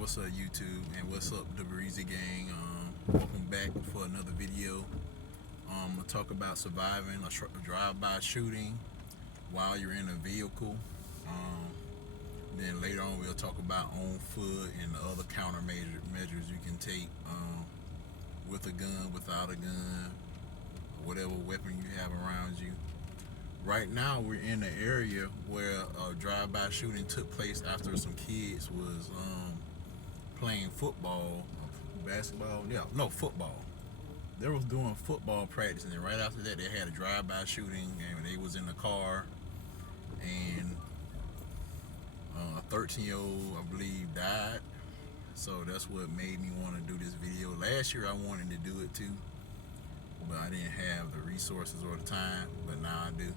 What's up, YouTube, and what's up, the Breezy Gang? Welcome back for another video. I'm gonna talk about surviving a drive-by shooting while you're in a vehicle. Then later on, we'll talk about on foot and the other countermeasures you can take with a gun, without a gun, or whatever weapon you have around you. Right now, we're in an area where a drive-by shooting took place after some kids was playing football, basketball, football. They was doing football practice, and then right after that, they had a drive-by shooting, and they was in the car, and a 13-year-old, I believe, died. So that's what made me want to do this video. Last year, I wanted to do it too, but I didn't have the resources or the time, but now I do.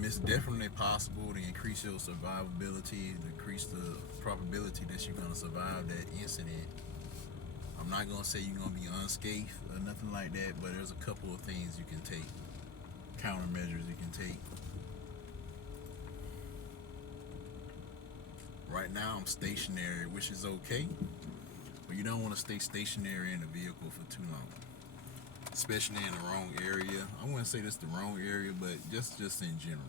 It's definitely possible to increase your survivability, to increase the probability that you're going to survive that incident. I'm not going to say you're going to be unscathed or nothing like that, but there's a couple of things you can take, countermeasures you can take. Right now I'm stationary, which is okay, but you don't want to stay stationary in a vehicle for too long, especially in the wrong area. I wouldn't say this the wrong area, but just in general.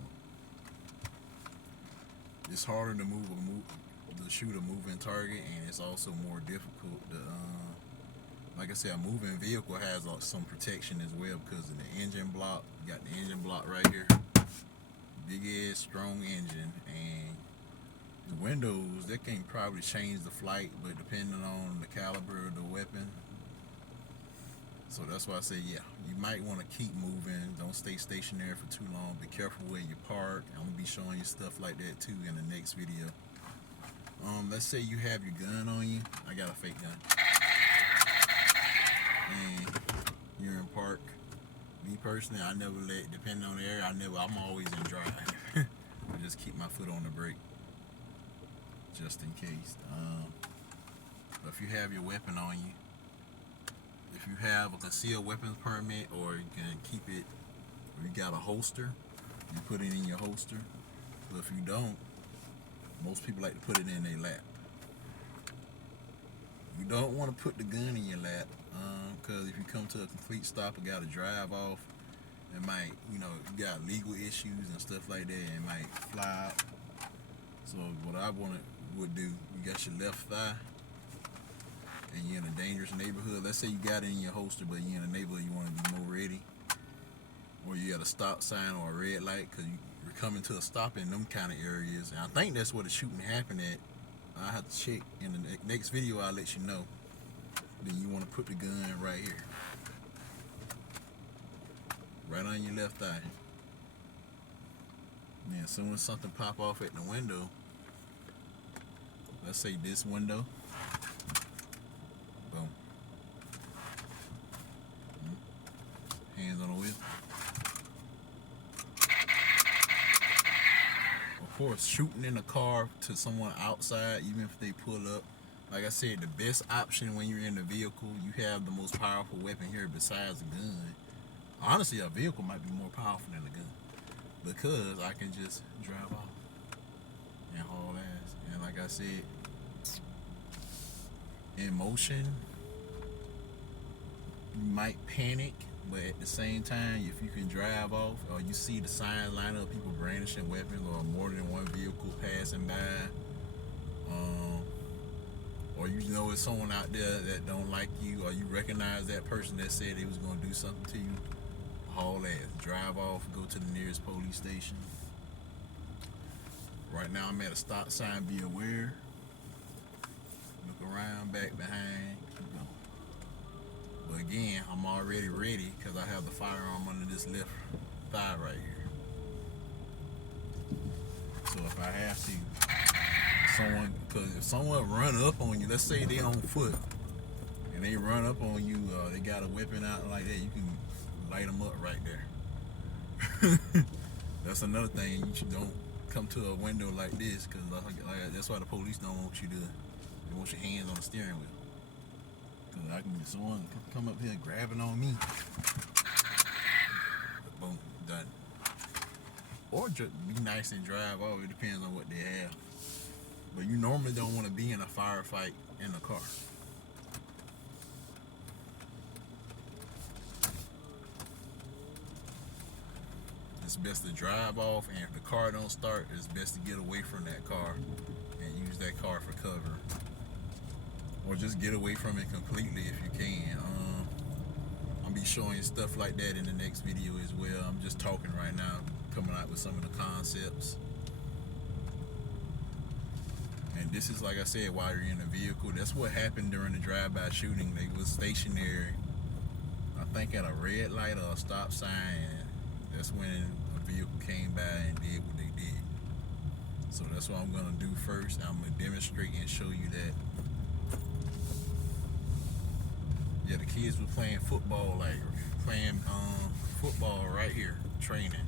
It's harder to shoot a moving target, and it's also more difficult to, like I said, a moving vehicle has some protection as well because of the engine block. You got the engine block right here, big ass strong engine, and the windows, they can probably change the flight, but depending on the caliber of the weapon. So that's why I say, yeah, you might want to keep moving. Don't stay stationary for too long. Be careful where you park. I'm going to be showing you stuff like that too in the next video. Let's say you have your gun on you. I got a fake gun. And you're in park. Me personally, I never depending on the area, I'm always in drive. I just keep my foot on the brake, just in case. But if you have your weapon on you, if you have a concealed weapons permit, or you can keep it, or you got a holster, you put it in your holster. But if you don't, most people like to put it in their lap. You don't want to put the gun in your lap, because if you come to a complete stop or got to drive off, it might, you got legal issues and stuff like that, it might fly out. So what I would do, you got your left thigh, and you're in a dangerous neighborhood. Let's say you got it in your holster, but you're in a neighborhood you want to be more ready, or you got a stop sign or a red light because you're coming to a stop in them kind of areas. And I think that's where the shooting happened at. I have to check in the next video. I'll let you know. Then you want to put the gun right here, right on your left thigh. Then as soon as something pop off at the window, let's say this window, boom. Hands on the wheel. Of course, shooting in a car to someone outside, even if they pull up, like I said, the best option when you're in the vehicle, you have the most powerful weapon here besides a gun. Honestly, a vehicle might be more powerful than a gun, because I can just drive off and haul ass. And like I said, in motion, you might panic, but at the same time, if you can drive off, or you see the signs line up, people brandishing weapons, or more than one vehicle passing by, or you know it's someone out there that don't like you, or you recognize that person that said they was going to do something to you, haul ass, drive off, go to the nearest police station. Right now I'm at a stop sign, be aware. Look around, back, behind, keep going. But again, I'm already ready because I have the firearm under this left thigh right here. So if I have to, because if someone run up on you, let's say they on foot, and they run up on you, they got a weapon out like that, you can light them up right there. That's another thing, you don't come to a window like this, because that's why the police don't want you to, they want your hands on the steering wheel. Because I can get someone come up here grabbing on me. Boom, done. Or just be nice and drive off, it depends on what they have. But you normally don't want to be in a firefight in a car. It's best to drive off, and if the car don't start, it's best to get away from that car and use that car for cover, or just get away from it completely if you can. I'll be showing you stuff like that in the next video as well. I'm just talking right now, coming out with some of the concepts. And this is, like I said, while you're in a vehicle. That's what happened during the drive-by shooting. They was stationary, I think at a red light or a stop sign. That's when a vehicle came by and did what they did. So that's what I'm gonna do first. I'm gonna demonstrate and show you that. Yeah, the kids were playing football, like playing football right here, training.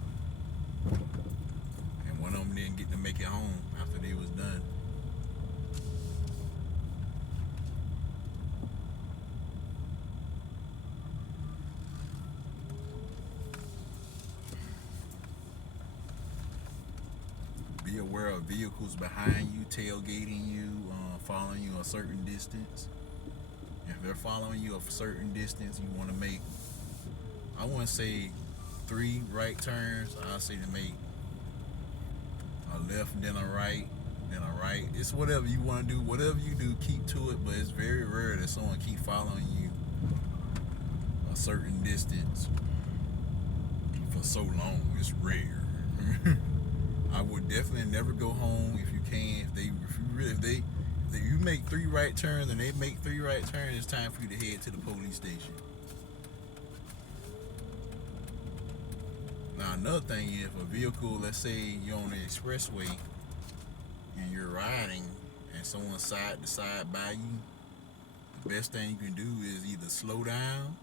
And one of them didn't get to make it home after they was done. Be aware of vehicles behind you, tailgating you, following you a certain distance. If they're following you a certain distance, you want to make, I want to say 3 right turns. I say to make a left, then a right, then a right. It's whatever you want to do. Whatever you do, keep to it. But it's very rare that someone keep following you a certain distance for so long. It's rare. I would definitely never go home if you can. If you make 3 right turns and they make 3 right turns, it's time for you to head to the police station. Now another thing is, if a vehicle, let's say you're on the expressway and you're riding and someone's side to side by you, the best thing you can do is either slow down,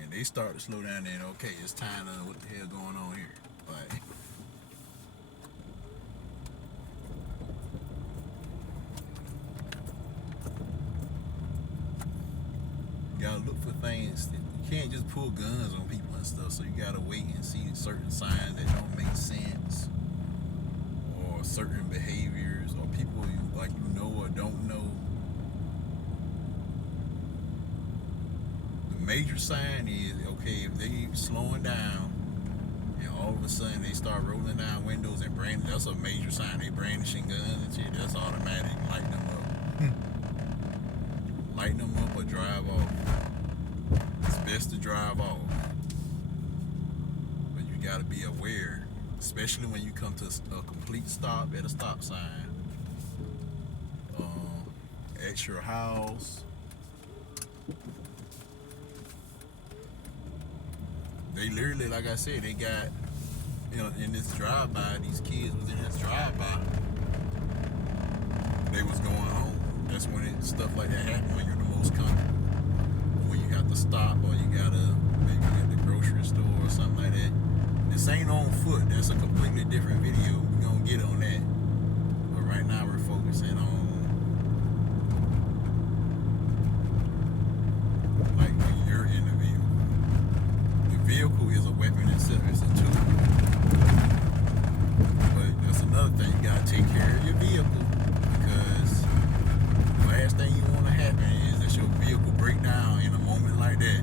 and they start to slow down, then okay, it's time to, what the hell going on here? Like, you gotta look for things. You can't just pull guns on people and stuff, so you gotta wait and see certain signs that don't make sense, or certain behaviors, or people you like, you know or don't know. The major sign is, okay, if they slowing down and all of a sudden they start rolling down windows and brandishing, that's a major sign. They brandishing guns and shit, that's automatic. Light them up. Lighten them up or drive off. It's best to drive off, but you got to be aware, especially when you come to a complete stop at a stop sign, at your house. They literally, like I said, they got, you know, in this drive-by, these kids was in this drive-by, they was going home. That's when stuff like that happen, when you're the most comfortable. When you got to stop, or you gotta maybe at the grocery store or something like that. This ain't on foot. That's a completely different video. We're gonna get on that. But right now we're focusing on like when you're in the vehicle. The vehicle is a weapon itself. It's a tool. But that's another thing. You gotta take care of your vehicle, because the last thing you want to happen is that your vehicle break down in a moment like that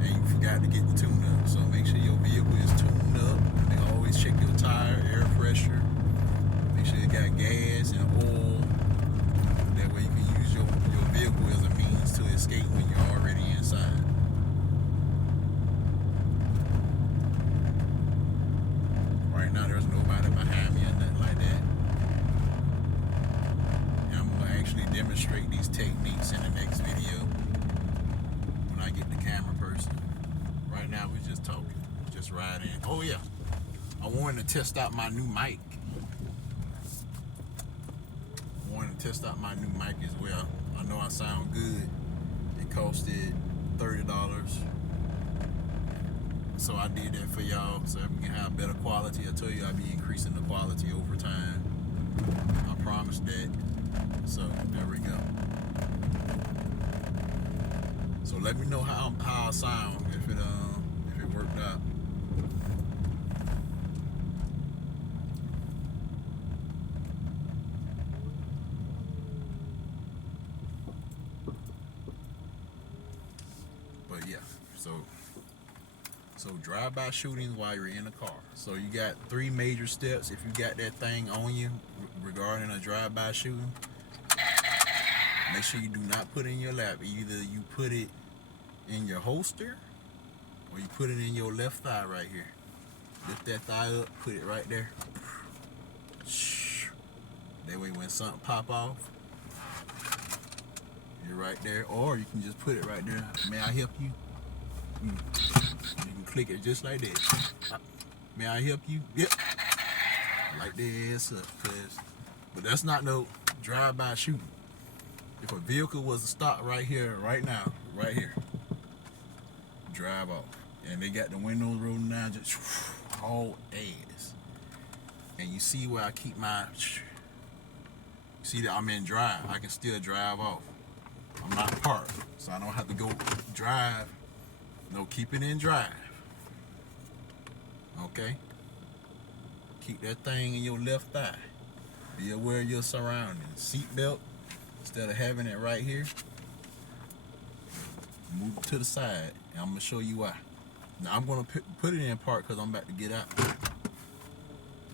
and you forgot to get the tune up. So make sure your vehicle is tuned up. They always check your tire, air pressure. Make sure it got gas and oil. That way you can use your vehicle as a means to escape when you're already inside. Right now there's nobody behind me or nothing like that. Actually demonstrate these techniques in the next video when I get the camera person. Right now we're just talking, just riding. Oh yeah, I wanted to test out my new mic. As well. I know I sound good. It costed $30, so I did that for y'all so we can have better quality. I told you I'd be increasing the quality over time. I promised that. So there we go. So let me know how I sound, if it worked out. yeah. So drive-by shootings while you're in the car. So you got 3 major steps if you got that thing on you regarding a drive-by shooting. Make sure you do not put it in your lap. Either you put it in your holster or you put it in your left thigh right here. Lift that thigh up, put it right there. That way when something pop off, you're right there. Or you can just put it right there. May I help you? You can click it just like that. May I help you? Yep. Like that ass up, but that's not no drive-by shooting. If a vehicle was to stop right here, right now, right here, drive off, and they got the windows rolling down, just haul ass, and you see where I keep my, see that I'm in drive, I can still drive off. I'm not parked, so I don't have to go drive. No, keep it in drive. Okay? Keep that thing in your left thigh. Be aware of your surroundings. Seat belt, instead of having it right here, move it to the side, and I'm going to show you why. Now, I'm going to put it in park because I'm about to get out.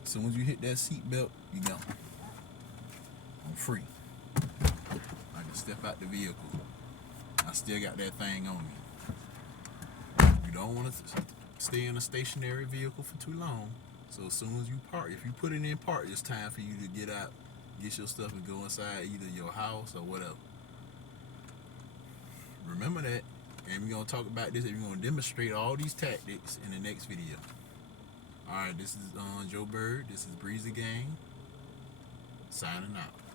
As soon as you hit that seat belt, you gone. I'm free. I can step out the vehicle. I still got that thing on me. You don't want to stay in a stationary vehicle for too long. So as soon as you park, if you put it in park, it's time for you to get out, get your stuff and go inside either your house or whatever. Remember that, and we're going to talk about this, and we're going to demonstrate all these tactics in the next video. Alright, this is Joe Bird, this is Breezy Gang, signing out.